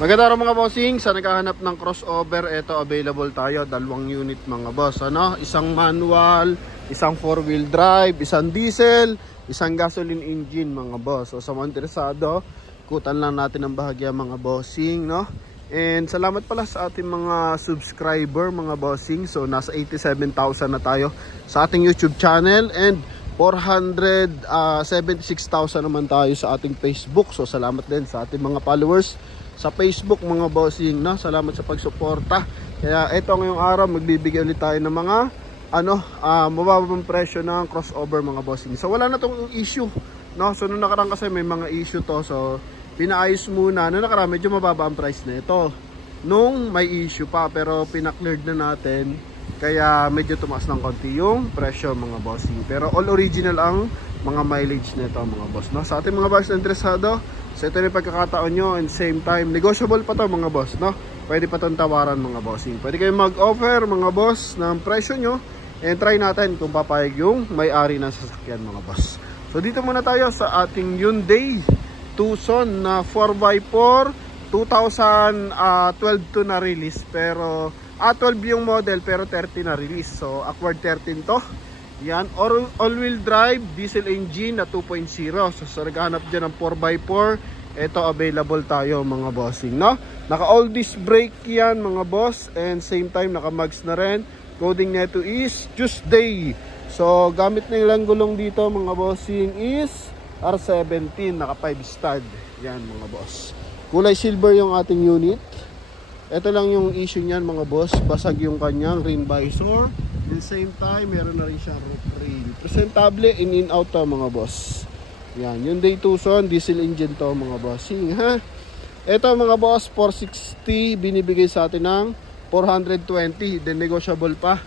Magandang araw mga bossing. Sa naghahanap ng crossover, ito available tayo. 2 unit mga boss. Ano? Isang manual, isang 4-wheel drive, isang diesel, isang gasoline engine mga boss. So sa mga interesado, kutan lang natin ang bahagya mga bossing, no? And salamat pala sa ating mga subscriber mga bossing. So nasa 87,000 na tayo sa ating YouTube channel and 476,000 naman tayo sa ating Facebook. So salamat din sa ating mga followers sa Facebook mga bossing, no? Salamat sa pagsuporta. Kaya ito ngayong araw magbibigay ulit tayo ng mga mababang presyo ng crossover mga bossing. So wala na tong issue, no? So nung nakaraan kasi may mga issue to, so pinaayos muna. Nung nakaraan medyo mababa ang price na ito nung may issue pa, pero pinakleared na natin, kaya medyo tumaas ng konti yung presyo mga bossing. Pero all original ang mga mileage nito mga boss, no? Sa ating mga boss na interesado, so ito yung pagkakataon nyo, and same time negotiable pa to mga boss, no? Pwede pa itong tawaran mga bossing. Pwede kayong mag-offer mga boss ng presyo nyo, and try natin kung papayag yung may-ari ng sasakyan mga boss. So dito muna tayo sa ating Hyundai Tucson na 4x4 2012 to na release, pero 12 yung model pero 30 na release. So acquired 13 to. Yan, all-wheel drive, diesel engine na 2.0. So sa naghahanap dyan ng 4x4, ito available tayo mga bossing, no? Naka all disc brake yan mga boss, and same time naka mags na rin. Coding nito is Tuesday. So gamit na ilang gulong dito mga bossing is R17, naka 5 stud. Yan mga boss. Kulay silver yung ating unit. Ito lang yung issue niyan mga boss, basag yung kanyang rim visor. At the same time, meron na rin siyang roof rail. Presentable in out to mga boss. Yan, Hyundai Tucson, diesel engine to mga bossing, ha? Ito mga boss, 460, binibigay sa atin ng 420, then negotiable pa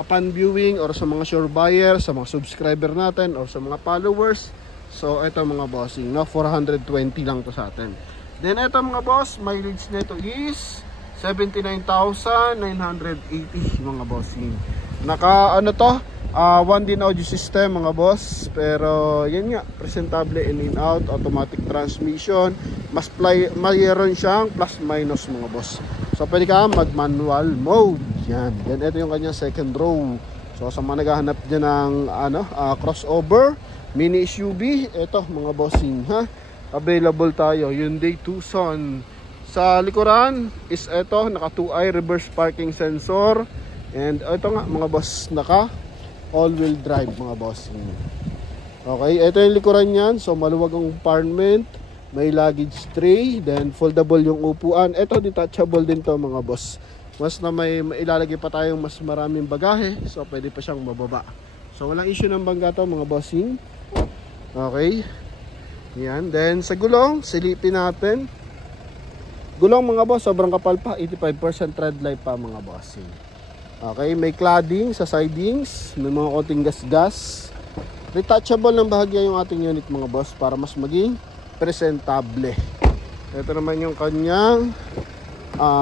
upon viewing or sa mga sure buyer, sa mga subscriber natin or sa mga followers. So ito mga bossing, no? 420 lang to sa atin. Then ito mga boss, mileage nito is 79,980 mga bossing. Naka ano to, 1 din audio system mga boss, pero yan nga, presentable in out, automatic transmission, mayroon siyang plus minus mga boss. So pwede ka mag manual mode. Yan, then ito yung kanyang second row. So sa mga naghahanap dyan ng crossover mini SUV, ito mga bossing, ha? Available tayo, Hyundai Tucson. Sa likuran is ito, naka 2i reverse parking sensor. And ito nga mga boss, naka all-wheel drive mga boss. Okay, ito yung likuran yan. So maluwag ang compartment, may luggage tray, then foldable yung upuan. Ito detachable din to mga boss. Mas na may ilalagay pa tayong mas maraming bagahe, so pwede pa siyang mababa. So walang issue ng bangga to mga bossing. Okay, yan. Then sa gulong, silipin natin. Gulong mga boss, sobrang kapal pa, 85% tread life pa mga bossing. Okay, may cladding sa sidings, may mga konting gas-gas. Retouchable ng bahagya yung ating unit mga boss para mas maging presentable. Ito naman yung kanyang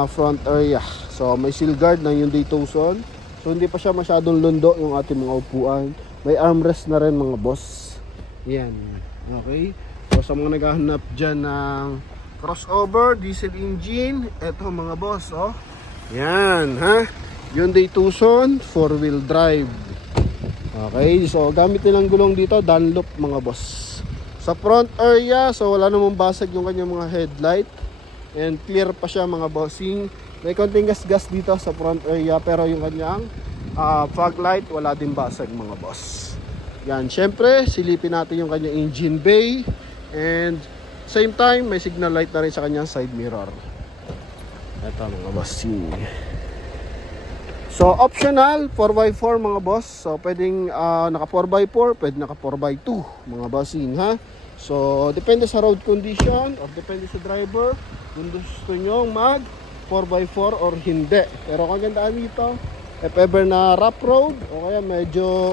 front area. So may seal guard ng Hyundai Tucson. So hindi pa siya masyadong lundo yung ating mga upuan. May armrest na rin mga boss. Yan. Okay. So sa mga naghahanap dyan ng crossover, diesel engine, eto mga boss, oh. Yan, ha? Hyundai Tucson 4-wheel drive. Okay, so gamit nilang gulong dito, Dunlop mga boss. Sa front area, so wala namang basag yung kanyang mga headlight, and clear pa siya mga bossing. May konting gas-gas dito sa front area, pero yung kanyang fog light wala din basag mga boss. Yan, syempre silipin natin yung kanyang engine bay, and same time may signal light na rin sa kanyang side mirror. Ito mga bossing. So optional 4x4 mga boss. So pwedeng naka 4x4, pwede naka 4x2 mga bossing, ha. So depende sa road condition or depende sa driver kung gusto nyo mag 4x4 or hindi. Pero kagandaan dito, if ever na rough road o kaya medyo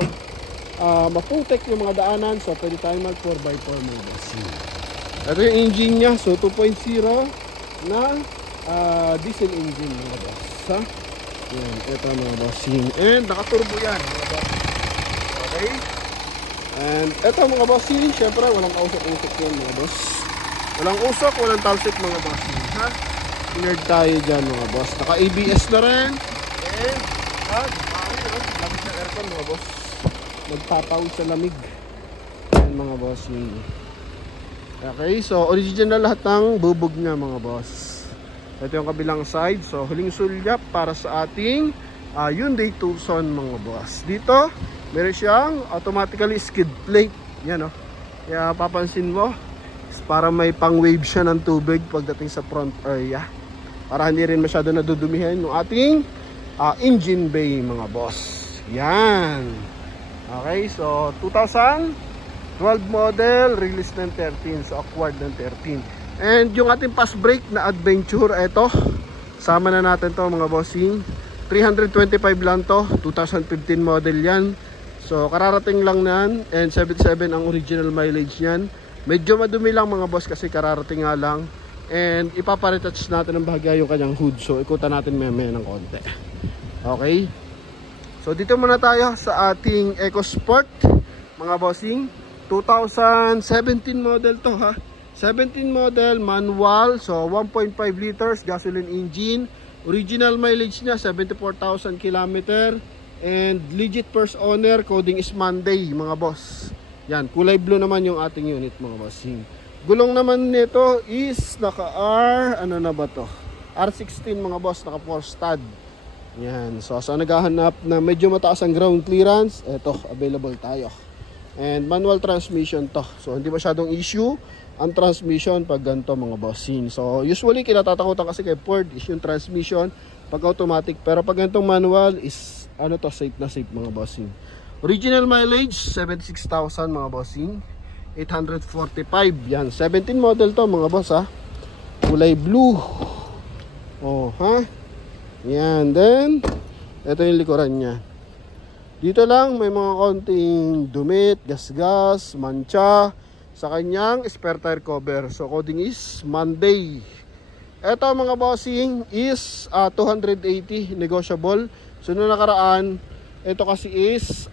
maputek yung mga daanan, so pwede tayong mag 4x4 mga bossing. Ito yung engine nya, so 2.0 na diesel engine mga boss, ha. Yan, ito mga bossing. And naka-turbo yan mga boss. Okay. And ito mga bossing, syempre walang usok-usok yan mga boss. Walang usok, walang talsik mga bossing, ha. Cleared tayo dyan mga boss. Naka ABS na rin. And lamig ng aircon mga boss. Magtataw sa lamig. Yan mga boss. Okay, so original lahat ng bubog niya mga boss. Ito yung kabilang side. So huling sulyap para sa ating Hyundai Tucson mga boss. Dito meron siyang automatically skid plate. Yan o. Kaya papansin mo, para may pang wave siya ng tubig pagdating sa front area. Para hindi rin masyado nadudumihan yung ating engine bay mga boss. Yan. Okay, so 2012 model, release ng 13. So acquired ng 13. And yung ating fast brake na adventure, eto. Sama na natin to mga bossing. 325 lang to. 2015 model yan. So kararating lang yan. And 77 ang original mileage yan. Medyo madumi lang mga boss kasi kararating nga lang. And ipaparetouch natin ng bahagya yung kanyang hood. So ikutan natin meme ng konti. Okay. So dito muna tayo sa ating EcoSport mga bossing. 2017 model to ha. 17 model manual. So 1.5 liters gasoline engine. Original mileage niya 74,000 km. And legit first owner. Coding is Monday mga boss. Yan, kulay blue naman yung ating unit mga bossing. Gulong naman nito is naka ano na ba to? R16 mga boss, naka 4 stud. Yan, so sa naghahanap na medyo mataas ang ground clearance, eto, available tayo. And manual transmission to. So hindi masyadong issue ang transmission pag ganito mga bossing. So usually kinatatakutan kasi kay Ford is yung transmission pag automatic. Pero pag ganitong manual is ano to, safe na safe mga bossing. Original mileage 76,000 mga bossing. 845 yan. 17 model to mga boss ha. Kulay blue. Oh ha. Yan. Then ito yung likuran niya. Dito lang may mga konting dumit, gas-gas, mancha sa kanyang spare tire cover. So coding is Monday. Ito mga bossing is 280 negotiable. So nung nakaraan ito kasi is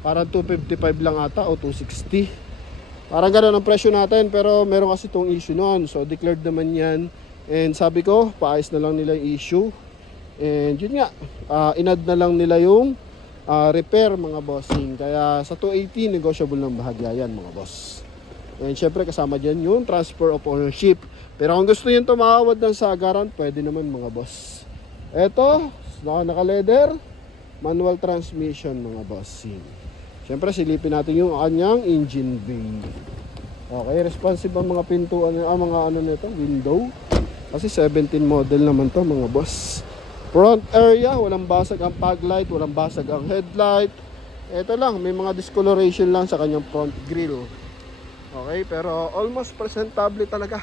parang 255 lang ata o 260. Parang gano'n ang presyo natin pero meron kasi itong issue noon. So declared naman yan. And sabi ko, paayos na lang nila yung issue. And yun nga, inad na lang nila yung repair mga bossing. Kaya sa 280 negotiable ng bahagya yan mga boss. And syempre kasama dyan yung transfer of ownership. Pero kung gusto nyo tumawad ng sagaran, pwede naman mga boss. Eto, naka-leather manual transmission mga bossing. Siyempre silipin natin yung kanyang engine bay. Okay, responsive ang mga pintuan, mga ano nito, window. Kasi 17 model naman to mga boss. Front area, walang basag ang fog light, walang basag ang headlight. Ito lang, may mga discoloration lang sa kanyang front grille. Okay, pero almost presentable talaga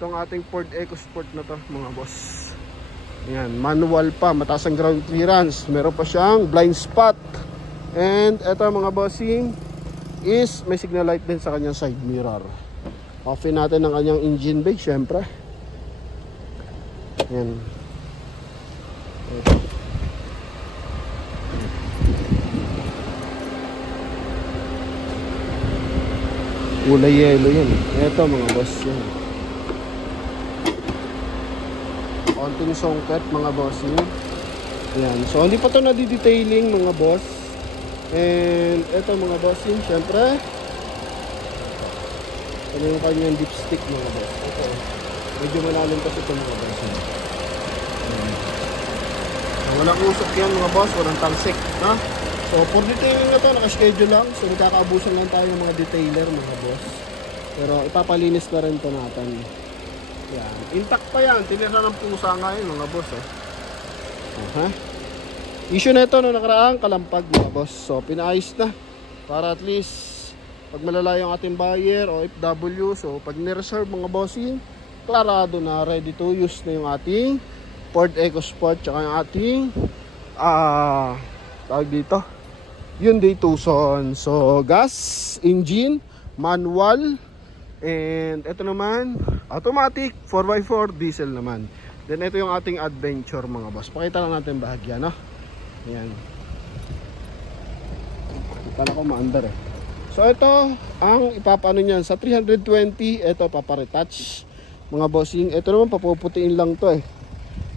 itong ating Ford EcoSport na to mga boss. Yan, manual pa, mataas ang ground clearance. Meron pa siyang blind spot. And eto mga bossing is may signal light din sa kanyang side mirror. Off-in natin ang kanyang engine bay, syempre. Yan. Kulay yellow yan. Eto mga boss yan. Konting songket mga bossing. Yan. So hindi pa ito na-detailing mga boss. And ito mga bossing, syempre ito yung kanyang dipstick mga boss. Ito, medyo malalim kasi ito mga bossing. So, walang usok yan mga boss, walang talsik ha? So for detailing na ito, naka-schedule lang. So nakakaabusan lang tayo ng mga detailer mga boss. Pero ipapalinis na rin ito natin. Yan. Intact pa yan. Tinira ng pusa nga yun mga boss eh. Issue na ito no nakaraang kalampag mga boss. So pinaayos na. Para at least pag malalayo ang ating buyer o FW. So pag nireserve mga bossing, klarado na, ready to use na yung ating Ford EcoSport. Tsaka yung ating tawag dito Hyundai Tucson. So gas, engine, manual. And ito naman automatic 4x4 diesel naman. Then ito yung ating adventure mga boss. Pakita lang natin bahagya no. Ayan. Kala ko maandar eh. So ito ang ipapano niyan sa 320. Ito paparetouch. mga bossing. Ito naman papuputiin lang to eh.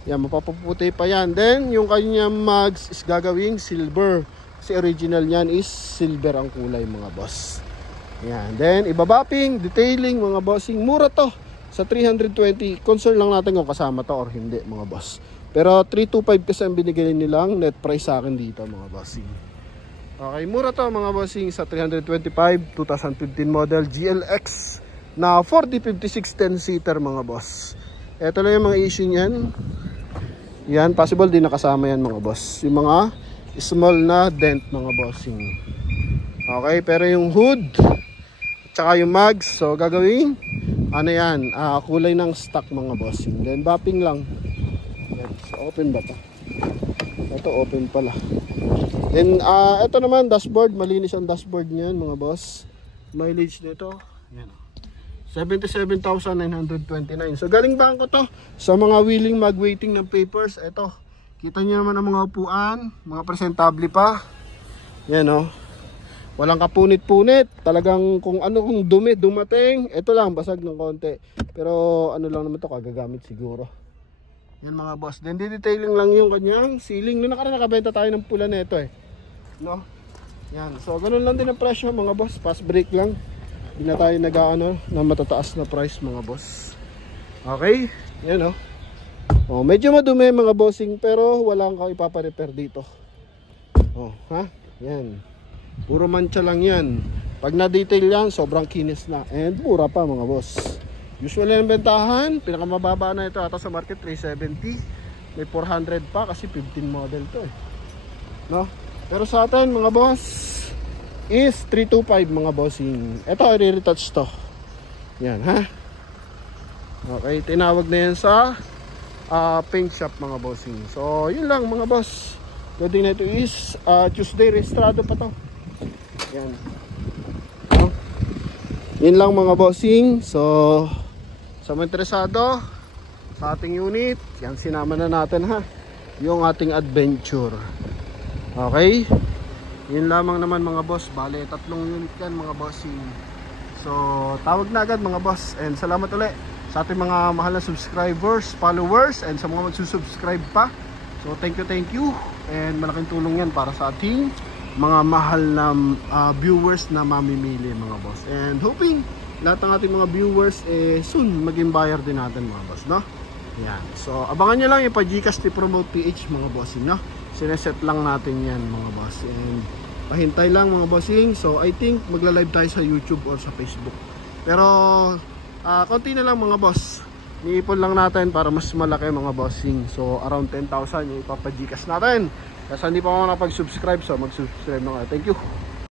Yan, mapapuputi pa yan. Then yung kanyang mags is gagawing silver. Kasi original niyan is silver ang kulay mga boss. Yan. Then ibabapping, detailing mga bossing. Mura to sa 320. Concern lang natin kung kasama to or hindi mga boss. Pero 325 kasi ang binigay nilang net price sa akin dito mga bossing. Okay, mura to mga bossing sa 325, 2015 model GLX na 4056 10-seater mga boss. Ito lang yung mga issue niyan. Yan, possible din nakasama yan mga boss. Yung mga small na dent mga bossing. Okay, pero yung hood tsaka yung mags, so gagawin ano yan, kulay ng stock mga bossing. Then bapping lang. Yan, so open ba ito? Ito open pala. Then ito naman dashboard, malinis ang dashboard niyan mga boss. Mileage nito yan, 77,929. So galing bangko to sa mga willing mag-waiting ng papers. Ito, kita niyo naman ang mga upuan, mga presentable pa. Yan oh. Walang kapunit-punit. Talagang kung ano kung dumi dumating, ito lang basag ng konti. Pero ano lang naman to, kagagamit siguro. Yan mga boss. Then detailing lang yung kanyang ceiling. Noon nakabenta tayo ng pula nito eh. No? Yan. So ganun lang din ang presyo mga boss. Fast break lang. Hindi na tayo nag-ano na matataas na price mga boss. Okay? Yan oh. Oh, medyo madumi mga bossing pero walang kang ipapa-repair dito. Oh, ha? Yan. Puro mancha lang yan. Pag na-detail yan, sobrang kinis na. And mura pa mga boss. Usually ang bentahan, pinakamababa na ito ata sa market 370. May 400 pa kasi 15 model to eh. No? Pero sa atin mga boss is 325 mga bossing. Ito i-retouch to. Yan ha. Okay, tinawag na yan sa paint shop mga bossing. So yun lang mga boss. Pwede na ito is Tuesday registrado pa to. Yan. No? Yun lang mga bossing. So sa mga interesado sa ating unit, yan sinama na natin ha. Yung ating adventure. Okay? Yun lamang naman mga boss. Bale, 3 unit yan mga bossing. So tawag na agad mga boss. And salamat ulit sa ating mga mahal na subscribers, followers, and sa mga magsusubscribe pa. So thank you. And malaking tulong yan para sa ating mga mahal na viewers na mamimili mga boss. And hoping lahat ng ating mga viewers soon maging buyer din natin mga boss, no? Yan. So abangan nyo lang yung pa-Gcash Promote PH mga bossing, no? Sineset lang natin yan mga boss. And pahintay lang mga bossing. So I think magla-live tayo sa YouTube or sa Facebook. Pero konti na lang mga boss. Niipon lang natin para mas malaki mga bossing. So around 10,000 yung ipapa-Gcash natin. Kasi hindi pa ako nakapag-subscribe, so mag-subscribe na kayo. Thank you.